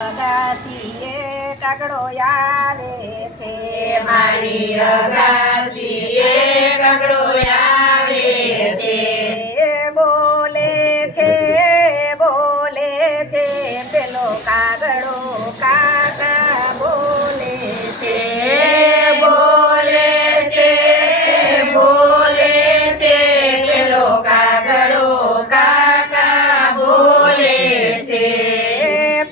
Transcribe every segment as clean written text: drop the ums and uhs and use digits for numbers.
અગાસીએ કાગડો આવે છે, મારી અગાસીએ કાગડો આવે છે, બોલે છે પેલો કાગડો કાકા બોલે છે, બોલે છે પેલો કાગડો કાકા બોલે છે,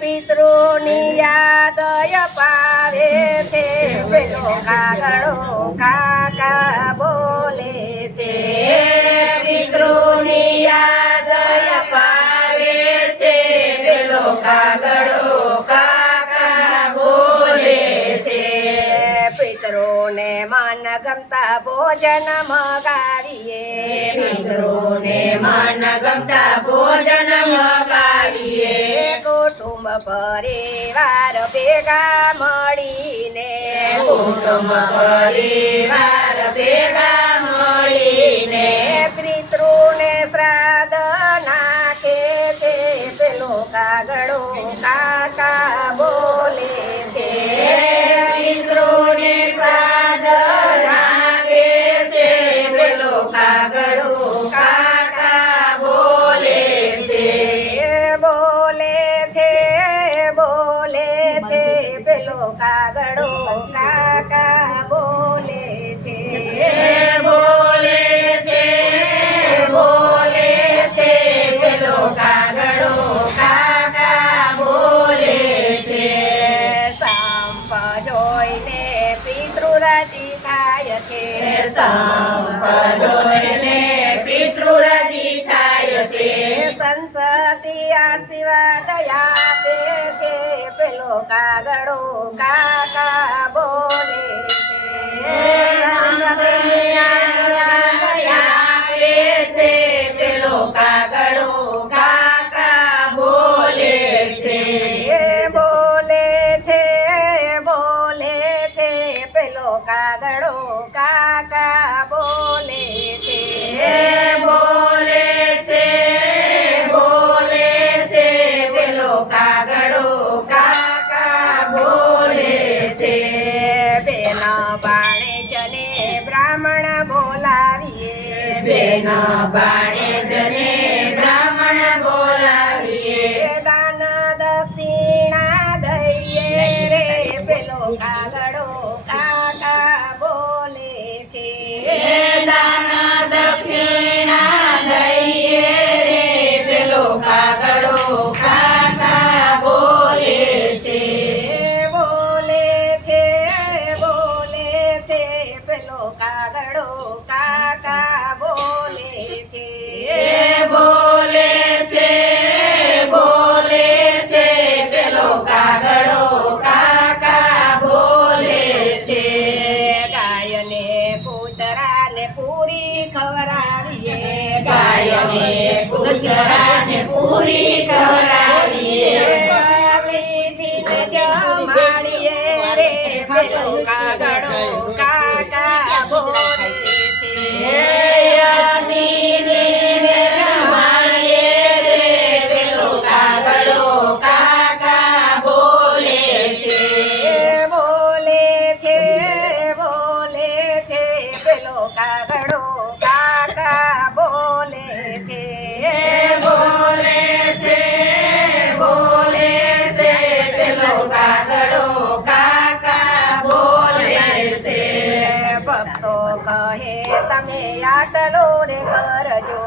પિતૃની યાદ અપાવે છે પેલો કાગડો કાકા બોલે છે, પિતૃની યાદ અપાવે છે પેલો કાગડો કાકા બોલે છે, પિતૃને મન ગમતા ભોજન મગાવીએ, પિતૃને મન ગમતા ભોજન મગાવીએ, કુટુંબ પરિવાર ભેગા મળીને, કુટુંબ પરિવાર ભેગા મળીને, પિતૃને શ્રાદ્ધ નાખે છે પેલો કાગડો કાકા બોલે છે, પિતૃને શ્રાદ્ધ નાખે છે પેલો કાગડો કાકા બોલે છે, બોલે છે પેલો કાગડો કાકા બોલે છે, બોલે છે પેલો કાગડો કાકા બોલે છે, સંપ જોઈને પિતૃ રાજી થાય છે, સંપ જોઈને પિતૃ રાજી થાય છે, સંસદી આશીર્વાદ આપે છે પેલો કાગડો કાકા બોલે છે, સંસદી આશીર્વાદ આપે છે પેલો કાગડો કાકા બોલે છે, બોલે છે પેલો કાગડો કાકા બોલે છે, બોલે છે પેલો કાગડો કાકા બોલે છે, બેન બાણેજને બ્રાહ્મણ બોલાવીએ, બેન બાણેજને બ્રાહ્મણ બોલાવીએ, દાન દક્ષિણા દઈએ રે પેલો કાગડો કાકા બોલે છે, દાન દક્ષિણા દઈએ રે પેલો કાગડો કાકા બોલે છે, બોલે છે પેલો કાગડો કાકા બોલે છે, બોલે છે પેલો કાગડો કાકા બોલે છે, ગાયને કૂતરાને પૂરી ખવડાવીએ, ગાયને કૂતરાને પૂરી ખવડાવીએ, લીધીને જમાડીએ રે પેલો કાગડો કાકા બોલે છે, જમાડીએ રે પેલો કાગડો કાકા બોલે છે, બોલે છે પેલો કાગડો કાકા બોલે છે, બોલે છે પેલો કાગડો કાકા બોલે છે, ભક્તો કહે તમે આટલો રે કરજો,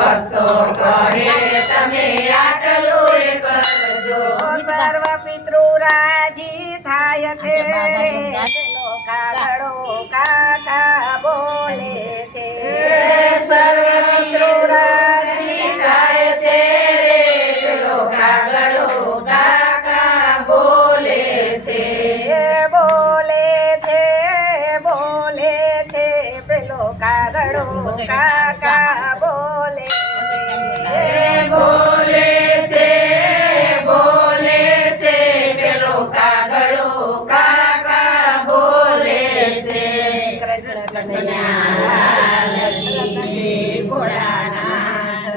ભક્તો કહે તમે આટલું કરજો, સર્વ પિતૃ રાજી થાય છે રે પેલો કાગડો કાકા બોલે છે, સર્વ રાજી થાય છે રે પેલો કાગડો કાકા બોલે છે, બોલે છે પેલો કાગડો કાકા બોલે છે, બોલે છે પેલો કાગડો કાકા બોલે છે, કૃષ્ણ કનૈયા ભોળાનાથ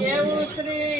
જય. શ્રી